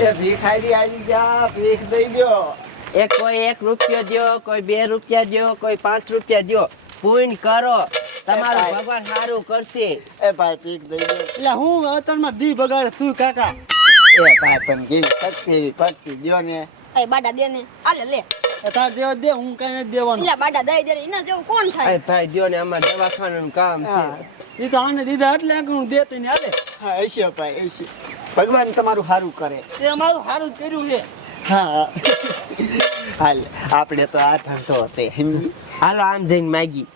એ ભીખારી આવી જા, ભીખ દઈ દો. એ કોઈ 1 રૂપિયો દ્યો, કોઈ 2 રૂપિયા દ્યો, કોઈ 5 રૂપિયા દ્યો. પૂન કરો, તમારું ભગવાન સારું કરશે. એ ભાઈ ભીખ દઈ દો. એટલે હું અતરમાં દી બગાડે તું કાકા. એ ભાઈ પણ જેવી શક્તિ એવી ભક્તિ દ્યો ને. એ બાડા દે ને આલે લે તાર દેવા દે, હું કઈ નથી દેવાનું. એટલે બાડા દઈ દે એના જેવું કોણ થાય? એ ભાઈ દ્યો ને, અમારે દવાખાનાનું કામ છે. એ તો આને દીધા એટલે હું દેતો ને હાલે. હા હશે ભાઈ હશે. ભગવાન તમારું સારું કરે. એ અમારું સારું જ કર્યું છે. હા હાલ આપણે તો આ ધંધો છે. હાલો આમ જઈને માગી.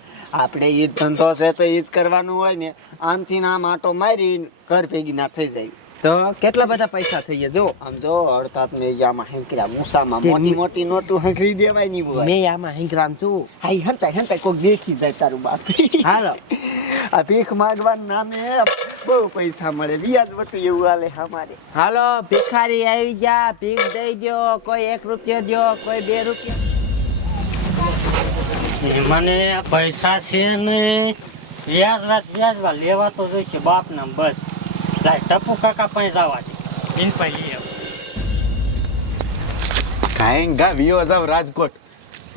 આપણે ઈ ધંધો છે તો ઈ જ કરવાનું હોય ને. આમથી ને આમ આટો મારી ઘર ભેગી ના થઈ જાય. તો કેટલા બધા પૈસા થઈ ગયા જો. આમ જો અડતાત મેજામાં હેંકરા મૂસામાં મોટી મોટી નોટું હંકરી દેવાય નહીં હોય. મેં આમાં હિંગરામ છું. હાઈ હંતાય કોક દેખી જાય તારું બાપ. હાલો આ ભીખ માંગવાના નામે બહુ પૈસા મળે. વ્યાજ વટી એવું હાલે અમારે. હાલો ભિખારી આવી જા, ભીખ દઈ દ્યો. કોઈ 1 રૂપિયો દ્યો, કોઈ 2 રૂપિયા. મને પૈસા છે ને વ્યાજવા લેવા તો જોઈશે બાપ નામ બસ. લાય ટપુ કાકા પાસે જવા દે, ઇન પાસે લઈ આવ. કાંઈ ગા વિયો જાવ રાજકોટ.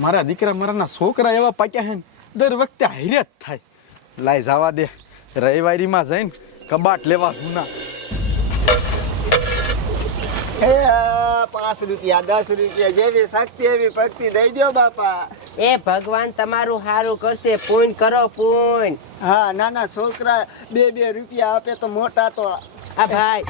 મારા દીકરા મારાના છોકરા એવા પાક્યા હે ને દર વખતે હારે જ થાય. લાય જવા દે, રવિવારીમાં જઈને કબાટ લેવા જૂના. એ 5 રૂપિયા 10 રૂપિયા જેવી શક્તિ એવી ભક્તિ દઈ દો બાપા. એ ભગવાન તમારું સારું કરશે. પૂન કરો પૂન. હા નાના છોકરા 2 રૂપિયા આપે તો મોટા તો. આ ભાઈ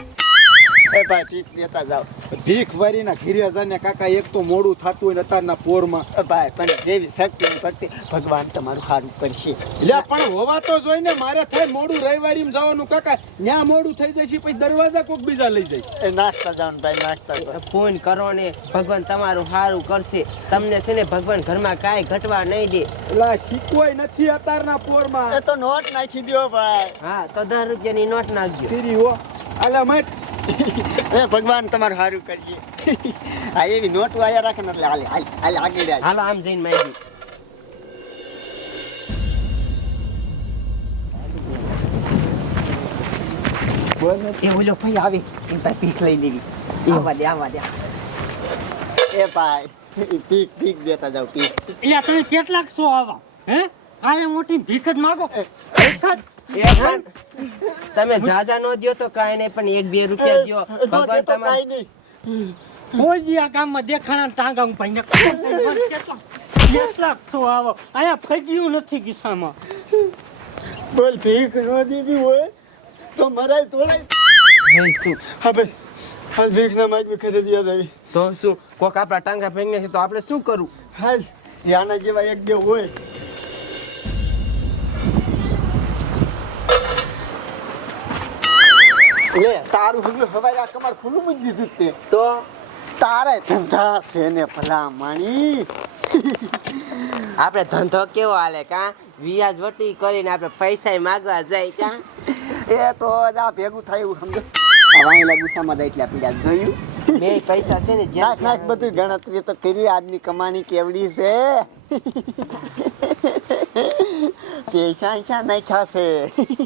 એ ભાઈ ભીખ દેતા જાવ. ભીખ વારીના ઘીરે જાને કાકા, એક તો મોડું થતું હોય ને અત્યારના પોરમાં. ભાઈ પણ જેવી શક્તિ એવી ભક્તિ ભગવાન તમારું સારું કરશે. એટલે પણ હોવા તો જોઈ ને. મારે થાય મોડું રવિવારીમાં જવાનું કાકા. ન્યા મોડું થઈ જશે પછી દરવાજા કોક બીજા લઈ જાય. એ નાખતા જાવ ને ભાઈ નાખતા જાવ. પૂન કરો ને, ભગવાન તમારું સારું કરશે. તમને છે ને ભગવાન ઘરમાં કાંઈ ઘટવા નહીં દે. એટલે શીખવાય નથી અત્યારના પોરમાં. એ તો નોટ નાખી દો ભાઈ. હા તો 10 રૂપિયાની નોટ નાખજો. તેરી હો આલા મત. એ ભગવાન તમારું સારું કરશે. આ એવી નોટ આયા રાખે ને એટલે હાલે હાલે આગળ હાલ. હાલો આમ જઈને માગી. એ ઓલો ભાઈ આવે એ ભાઈ ભીખ લઈ લેવી. આવા દે. એ ભાઈ ભીખ દેતા જાવ ભીખ. એટલે તમે કેટલાક છો આવા હે? કાંઈ મોટી ભીખ જ માગો. તમે જાજા નો દ્યો તો કાંઈ નહીં, પણ 1-2 રૂપિયા દ્યો. ભગવાન તમારું. કોઈ આ ગામમાં દેખાણા ટાંગા હું ભાઈને કેટલાક છો આવો. અહીંયા ફજ્યું નથી કિસ્સામાં. બોલ ભીખ નો દીધી હોય તો મરાય તોડાય. હે શું? હા ભાઈ હાલ ભીખ ના માગવી ખરીદી યાદ આવી. તો શું કોક આપણા ટાંગા ભાંગને છે તો આપણે શું કરવું? હાલ આના જેવા 1-2 હોય. લે તારું હજુ હવાઈ આ કમાર ખુલ્લું મૂકી દીધું તે. તો તારે ધંધા છે ને ભલા માણી. આપણે ધંધો કેવો હાલે કા? વ્યાજ વટી કરીને આપણે પૈસા માગવા જાય ક્યાં? એ તો આ ભેગું થાય એવું સમજો. આ વાંગલા ગુસ્સામાં જાય એટલે પીડા જોયું. બે પૈસા છે ને નાખ નાખ બધું ગણતરી તો કરી. આજની કમાણી કેવડી છે. પૈસા નાખ્યા છે.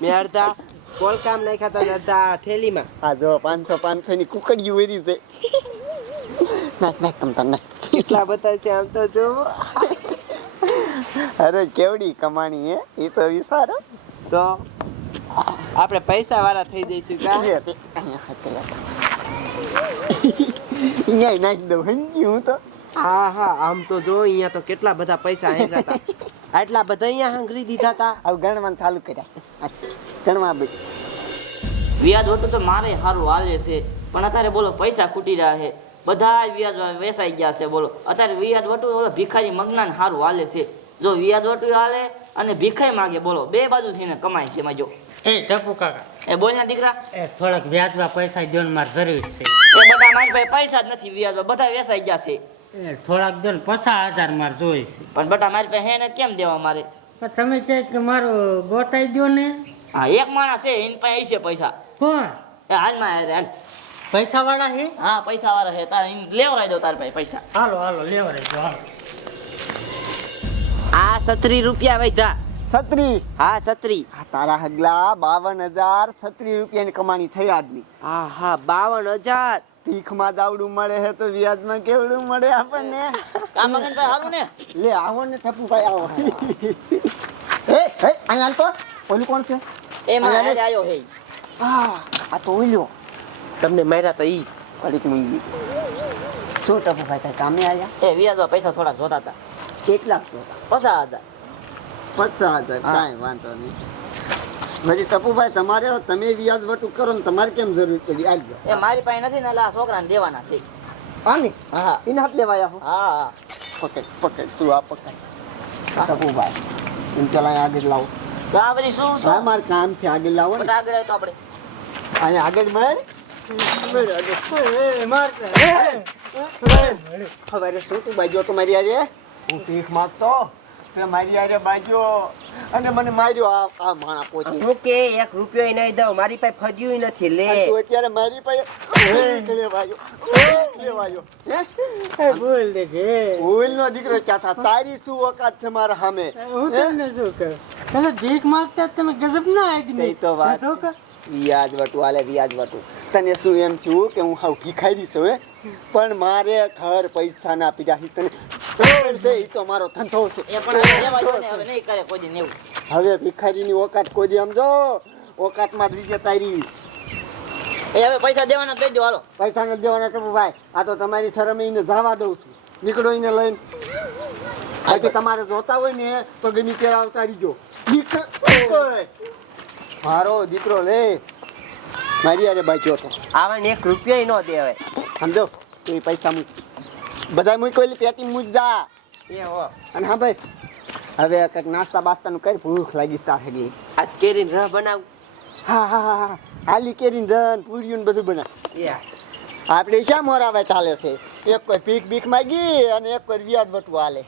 મેં અડધા કોલકામ નાખ્યા તો અડધા થેલીમાં. આ જો 500 ની કુકડીયું વેરી છે. નાખ નાખ તમ તને કેટલા બધા છે આમ તો જો. અરે કેવડી કમાણી હે એ તો વિચારો. તો આપણે પૈસા વાળા થઈ જઈશું કા? અહીંયા નાખી દઉં સમજી હું તો. હા આમ તો જો અહીંયા તો કેટલા બધા પૈસા હેંગરા હતા. આટલા બધા અહીંયા હાંગરી દીધા હતા. હવે ગણવાનું ચાલુ કર્યા. ગણવા બે વ્યાજ હોતું તો મારે સારું હાલે છે, પણ અત્યારે બોલો પૈસા ખૂટી રહ્યા છે. બધા વ્યાજ વેસાઈ ગયા છે. બોલો અત્યારે વ્યાજ વટું ઓલો ભિખારી મગનાને સારું હાલે છે. જો વ્યાજ વટું હાલે અને ભિખાઈ માગે, બોલો બે બાજુ થઈને કમાય છે. એમાં જો એ ટપુ કાકા, એ બોલ ને દીકરા, એ થોડાક વ્યાજમાં પૈસા દો ને મારે જરૂર છે. એ બધા મારી પાસે પૈસા જ નથી. વ્યાજ બધા વેસાઈ ગયા છે. એ થોડાક દો ને 50,000 મારે જોઈએ છે. પણ બટા મારી પાસે હે ને કેમ દેવા મારે? પણ તમે ક્યાંક મારું ગોતાઈ દો ને. હા એક માણસ છે એની પાસે હશે પૈસા. કોણ? એ હાલમાં હાલ. પૈસા વાળા છે? હા પૈસા વાળા છે. તારે લેવરાઈ દો તારી પાસે પૈસા. હાલો લેવરાઈ દો હાલો. આ 36 રૂપિયા વૈધા. 36. હા 36. તારા હગલા 52,036 રૂપિયાની કમાણી થઈ આજની. હા 52,000. ભીખમાં દાવડું મળે છે તો વ્યાજમાં કેવડું મળે આપણને. કામ મગનભાઈ હારું ને લે આવો ને ટપુભાઈ આવો. હે અહીંયા હાલ તો ઓલું કોણ છે? એમાં હારે આવ્યો હે હા આ તો ઓલ્યો તમને માર્યા તો ઈ ઘડીક મૂંગી. શું ટપુભાઈ કઈ કામે આવ્યા? એ વ્યાજમાં પૈસા થોડા જોતા હતા કેટલા 50,000 50,000 કાંઈ વાંધો નહીં. વળી ટપુભાઈ તમારે તમે વ્યાજ વટું કરો ને તમારે કેમ જરૂર પડી આવજો. એ મારી પાસે નથી ને એટલે આ છોકરાને દેવાના છે આની હા એને હાથ લેવાયા હો. હા પકડ પકડ તું આ પકડ ટપુભાઈ એમ પેલા અહીં આગળ લાવો. તો આ બધી શું હા શું મારે કામ છે આગળ લાવો ને. પણ આગળ આવ્યો તો આપણે અહીંયા આગળ માર હવે શું તું બાજુ તમારી યારે હું ભીખ માગતો તે મારી યારે બાજ્યો અને મને માર્યો આ માણા પોતે. હું કે 1 રૂપિયો નહીં દઉં મારી પાસે ફજ્યું નથી લે તું અત્યારે મારી પાસે લેવાયો બોલ દે કે ભૂલનો દીકરો ક્યાં થા તારી શું ઓકાત છે મારા સામે? હું તમને શું કહું તમે ભીખ માંગતા તમે ગજબ ના આદમી કઈ તો વાત છે. વ્યાજ વટું હાલે વ્યાજ વટું તને શું એમ થયું કે હું હાવ ભિખારી છું હે? પણ મારે ઘર પૈસા ના પીડા તને ખબર છે ઈ તો મારો ધંધો છે. એ પણ હવે દેવા જો ને હવે નહીં કરે કોઈ દી એવું હવે ભિખારીની ઓકાત કોઈ સમજો ઓકાતમાં જ રીતે તારી એ હવે પૈસા દેવાના દઈ દો હાલો પૈસા નથી દેવાના ટપુભાઈ. આ તો તમારી શરમે એને જવા દઉં છું. નીકળો એને લઈને. બાકી તમારે જોતા હોય ને તો ગમી ત્યારે આવતા રહીજો. મારો દીકરો લે મારી યારે બાજ્યો તો આવાને 1 રૂપિયો ન દેવાય સમજો તો એ પૈસા મૂક બધા મૂકો એટલે પેટી મૂક જા. એ હો અને હા ભાઈ હવે કંઈક નાસ્તા બાસ્તાનું કરી ભૂખ લાગી તારે ગઈ. આજ કેરીને રહ બનાવું હા હા હા હા આલી કેરીને રન પૂરીયું ને બધું બનાવ. આપણે શા મોરાવે ચાલે છે? એક કોઈ ભીખ માગી અને એક કોઈ વ્યાજ વટવું હાલે.